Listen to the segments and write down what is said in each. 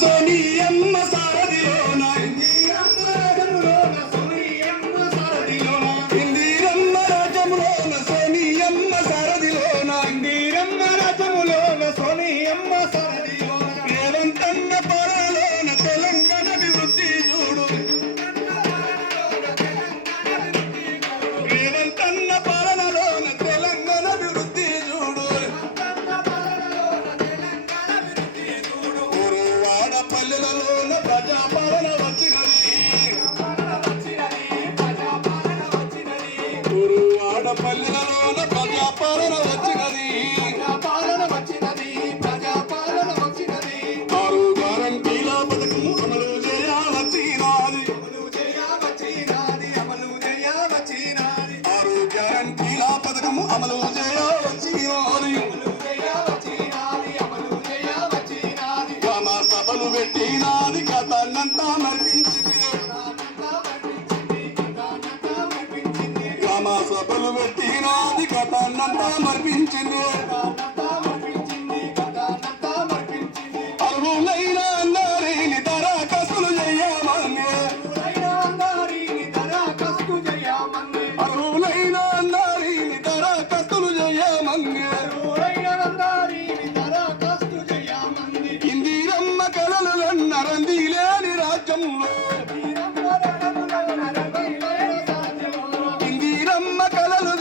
సోనియమ్మ సారదిలో నాయని ఊరువాడ పల్లెలలోన ప్రజాపాలన వచ్చినది ఊరువాడ గ్రామ సభలు పెట్టినాది కథనంతా మర్పించింది అర్హులైన అందరిని దరఖాస్తులు చేయమని అందరిని ఇందిరమ్మ కలలు నరంది లేని రాజ్యంలో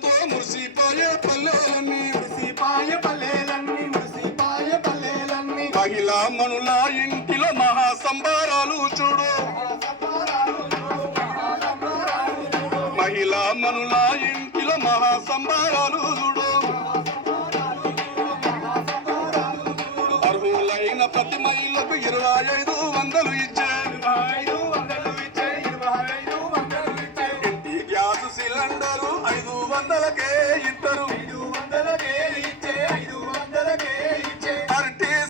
పథకముతో మురిసిపోయే పల్లెలన్నీ మహిళా మనుల ఇంటిలో మహా సంబారాలు చూడు. మహిళా మనుల ఇంటిలో మహా సంబారాలు చూడు. అర్హులైన ప్రతి మహిళకు ఇరవై ఐదు వందలు ఇచ్చి